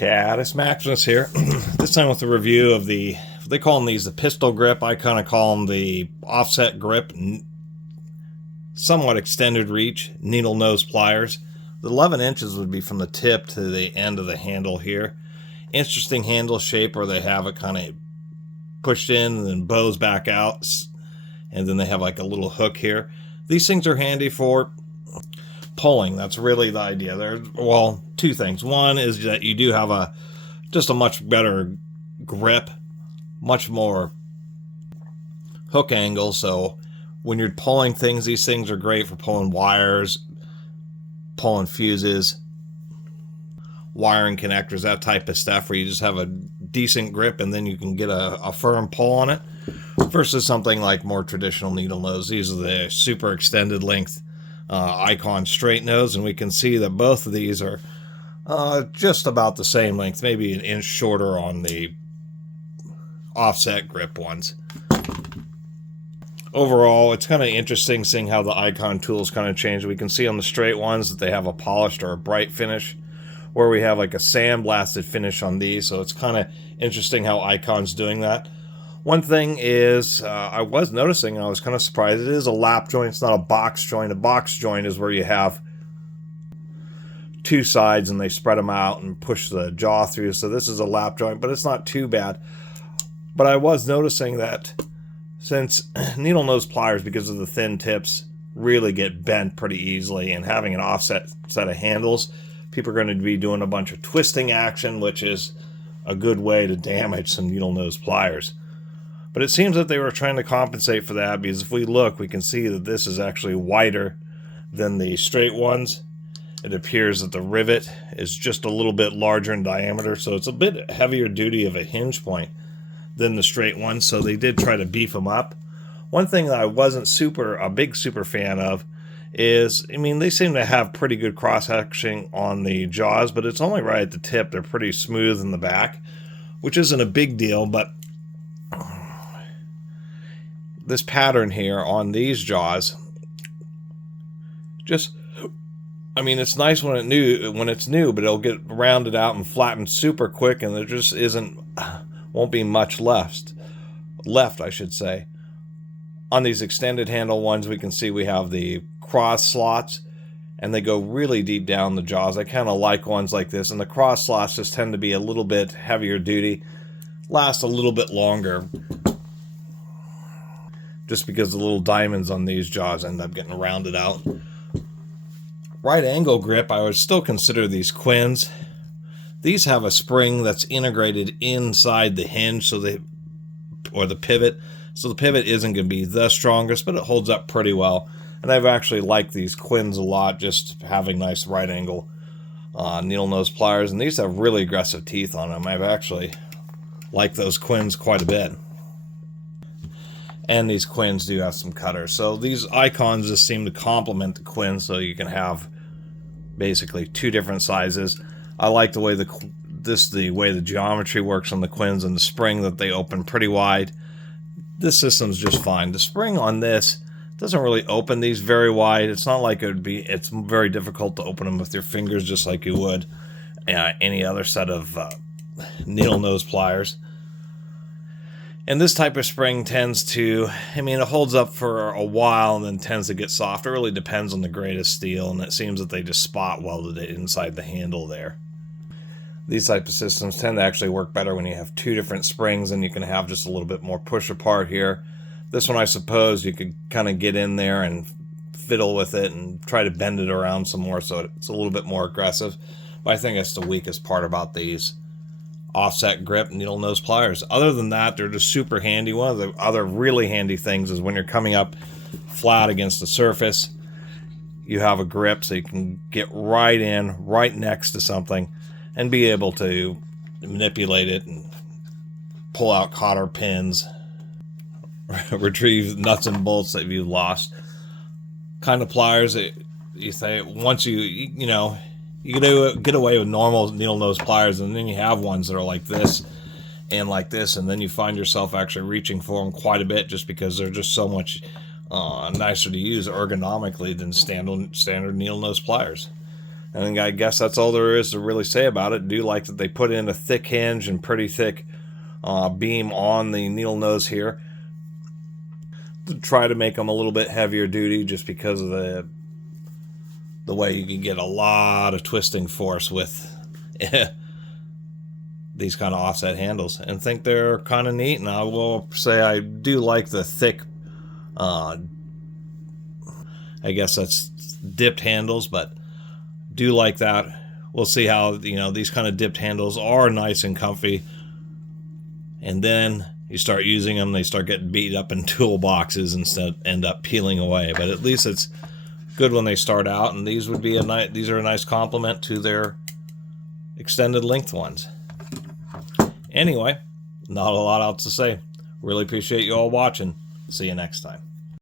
Catus Maximus here. This time with a review of they call them these the pistol grip. I kind of call them the offset grip, somewhat extended reach, needle nose pliers. The 11 inches would be from the tip to the end of the handle here. Interesting handle shape where they have it kind of pushed in and then bows back out. And then they have like a little hook here. These things are handy for pulling. That's really the idea. There's, well, two things. One is that you do have just a much better grip, much more hook angle. So when you're pulling things, these things are great for pulling wires, pulling fuses, wiring connectors, that type of stuff, where you just have a decent grip and then you can get a firm pull on it, versus something like more traditional needle nose. These are the super extended length Icon straight nose, and we can see that both of these are just about the same length, maybe an inch shorter on the offset grip ones. Overall, it's kind of interesting seeing how the Icon tools kind of change. We can see on the straight ones that they have a polished or a bright finish, where we have like a sandblasted finish on these. So it's kind of interesting how Icon's doing that. One thing is, I was noticing, and I was kind of surprised, it is a lap joint. It's not a box joint. A box joint is where you have two sides and they spread them out and push the jaw through. So this is a lap joint, but it's not too bad. But I was noticing that since needle nose pliers, because of the thin tips, really get bent pretty easily, and having an offset set of handles, people are going to be doing a bunch of twisting action, which is a good way to damage some needle nose pliers. But it seems that they were trying to compensate for that, because if we look, we can see that this is actually wider than the straight ones. It appears that the rivet is just a little bit larger in diameter, so it's a bit heavier duty of a hinge point than the straight ones, so they did try to beef them up. One thing that I wasn't a big super fan of is, I mean, they seem to have pretty good cross-hatching on the jaws, but it's only right at the tip. They're pretty smooth in the back, which isn't a big deal, but this pattern here on these jaws, just, I mean, it's nice when it's new, but it'll get rounded out and flattened super quick, and there just won't be much left, I should say. On these extended handle ones, we can see we have the cross slots, and they go really deep down the jaws. I kind of like ones like this, and the cross slots just tend to be a little bit heavier duty, last a little bit longer, just because the little diamonds on these jaws end up getting rounded out. Right angle grip, I would still consider these Quins. These have a spring that's integrated inside the hinge, or the pivot. So the pivot isn't going to be the strongest, but it holds up pretty well. And I've actually liked these Quins a lot, just having nice right angle needle nose pliers. And these have really aggressive teeth on them. I've actually liked those Quins quite a bit. And these Quins do have some cutters. So these Icons just seem to complement the Quins, so you can have basically two different sizes. I like the way the way the geometry works on the Quins, and the spring that they open pretty wide. This system's just fine. The spring on this doesn't really open these very wide. It's not like it's very difficult to open them with your fingers, just like you would any other set of needle nose pliers. And this type of spring tends to, I mean, it holds up for a while and then tends to get soft. It really depends on the grade of steel, and it seems that they just spot welded it inside the handle there. These type of systems tend to actually work better when you have two different springs, and you can have just a little bit more push apart here. This one, I suppose, you could kind of get in there and fiddle with it and try to bend it around some more, so it's a little bit more aggressive. But I think that's the weakest part about these offset grip needle nose pliers. Other than that, they're just super handy. One of the other really handy things is when you're coming up flat against the surface, you have a grip so you can get right in, right next to something, and be able to manipulate it and pull out cotter pins, retrieve nuts and bolts that you've lost. Kind of pliers that you say, once you get away with normal needle nose pliers, and then you have ones that are like this and like this, and then you find yourself actually reaching for them quite a bit, just because they're just so much nicer to use ergonomically than standard needle nose pliers. And I guess that's all there is to really say about it. I do like that they put in a thick hinge and pretty thick beam on the needle nose here to try to make them a little bit heavier duty, just because of the way you can get a lot of twisting force with these kind of offset handles, and think they're kind of neat. And I will say I do like the thick, I guess that's dipped handles, but do like that. We'll see how, these kind of dipped handles are nice and comfy, and then you start using them, they start getting beat up in toolboxes and end up peeling away. But at least it's good when they start out, and these would be these are a nice complement to their extended length ones. Anyway, not a lot else to say. Really appreciate you all watching. See you next time.